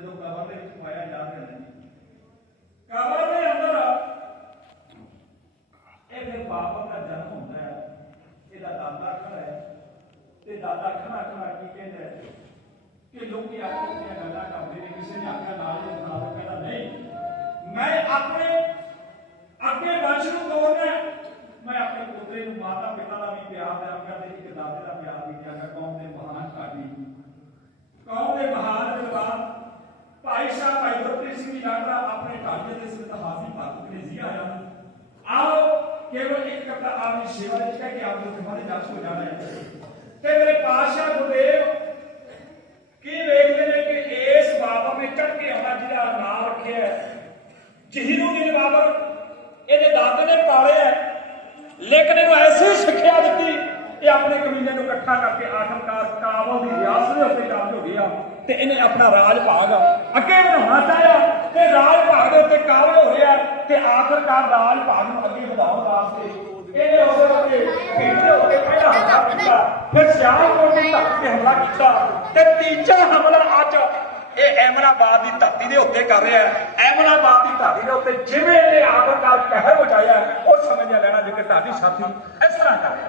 ਜਦੋਂ ਕਬਰ ਦੇ ਵਿੱਚ ਪਾਇਆ ਜਾ ਰਿਹਾ ਹੈ। ਕਬਰ ਦੇ ਅੰਦਰ ਇਹ ਫਿਰ ਬਾਬਰ ਦਾ ਜਨਮ ਹੁੰਦਾ ਹੈ। ਇਹਦਾ ਦਾਦਾ ਖੜਾ ਹੈ। ਤੇ ਦਾਦਾ ਖੜਾ ਖੜਾ ਕੀ ਕਹਿੰਦਾ ਹੈ? ਕਿ ਲੋਕੀ ਆਪਣੀਆਂ ਗੱਲਾਂ ਕਰਦੇ ਨੇ ਕਿਸੇ ਨੇ ਆਖਿਆ ਨਾਲ ਇਹ ਬਣਾ ਲਓ ਕਹਿੰਦਾ ਨਹੀਂ। ਮੈਂ ਆਪਣੇ ਅੱਗੇ ਵੰਸ਼ ਨੂੰ ਤੋੜਨਾ। ਮੈਂ ਆਪਣੇ ਪੁੱਤਰੇ ਨੂੰ ਮਾਤਾ ਪਿਤਾ ਦਾ ਵੀ ਪਿਆਰ ਦਿਆਂਗਾ ਤੇ ਇੱਕ ਦਾਦੇ ਦਾ ਪਿਆਰ ਵੀ ਦਿਆਂਗਾ ਭਾਈ ਸਾਹਿਬ, ਭਾਈ ਗੁਰਪ੍ਰੀਤ ਸਿੰਘ ਜੀ ਲੱਗਦਾ ਆਪਣੇ ਢਾਂਚੇ ਦੇ ਸਿਰ ਹਾਜ਼ਰੀ ਭਗਤ ਕਨੇਜ਼ੀ ਆਇਆ। ਆਓ, ਕੇਵਲ ਇੱਕ ਕਪੜਾ ਆਪ ਦੀ ਸੇਵਾ ਵਿੱਚ ਕੇ ਆਪ ਨੂੰ ਤੁਹਾਡੇ ਦਰਸ਼ ਹੋ ਜਾਣਾ ਹੈ। ਤੇ ਮੇਰੇ ਪਾਤਸ਼ਾਹ ਗੁਰਦੇਵ, ਕੀ ਵੇਖਦੇ ਨੇ ਕਿ ਇਸ ਬਾਬਾ ਵਿੱਚ ਚੜਕੇ ਆਉਣਾ ਜਿਹਦਾ ਨਾਮ ਰੱਖਿਆ ਜਿਹਨੂੰ ਜਿਹਨੇ ਬਾਬਾ, ਇਹਦੇ ਦਾਤੇ ਨੇ ਪਾਲਿਆ ਲੇਕਿਨ ਇਹਨੂੰ ਐਸੀ ਸਿੱਖਿਆ ਦਿੱਤੀ ਇਹ ਆਪਣੇ ਕਮੀਨੇ ਨੂੰ ਇਕੱਠਾ ਕਰਕੇ ਆਖਰਕਾਰ ਕਾਬਲ ਦੀ ਰਿਆਸਤ ਦੇ ਉੱਤੇ ਕਾਬਲ ਹੋ ਗਿਆ। ਤੇ ਇਹਨੇ ਆਪਣਾ ਰਾਜ ਭਾਗ ਅੱਗੇ ਵਧਾਉਣਾ ਚਾਹਿਆ ਤੇ ਰਾਜ ਭਾਗ ਦੇ ਉੱਤੇ ਕਾਬਲ ਹੋ ਰਿਹਾ ਤੇ ਆਖਰਕਾਰ ਰਾਜ ਭਾਗ ਨੂੰ ਅੱਗੇ ਵਧਾਉਣ ਵਾਸਤੇ ਇਹਨੇ ਉਹਦੇ ਉੱਤੇ ਭੇਜੇ ਹੋ ਕੇ ਪਹਿਲਾ ਹਮਲਾ ਕੀਤਾ, ਫਿਰ ਸਿਆਲਕੋਟ ਦੀ ਧਰਤੀ ਤੇ ਹਮਲਾ ਕੀਤਾ ਤੇ ਤੀਜਾ ਹਮਲਾ ਅੱਜ ਇਹ ਐਮਨਾਬਾਦ ਦੀ ਧਰਤੀ ਦੇ ਉੱਤੇ ਕਰ ਰਿਹਾ ਹੈ। ਦੀ ਧਰਤੀ ਦੇ ਉੱਤੇ ਜਿਵੇਂ ਇਹਨੇ ਆਖਰਕਾਰ ਕਹਿਰ ਮਚਾਇਆ, ਉਹ ਸਮਝਿਆ ਲੈਣਾ ਜੇਕਰ ਤੁਹਾਡੀ ਸਾਥੀ ਇਸ ਤਰ੍ਹਾਂ ਕਰ ਰਿਹਾ।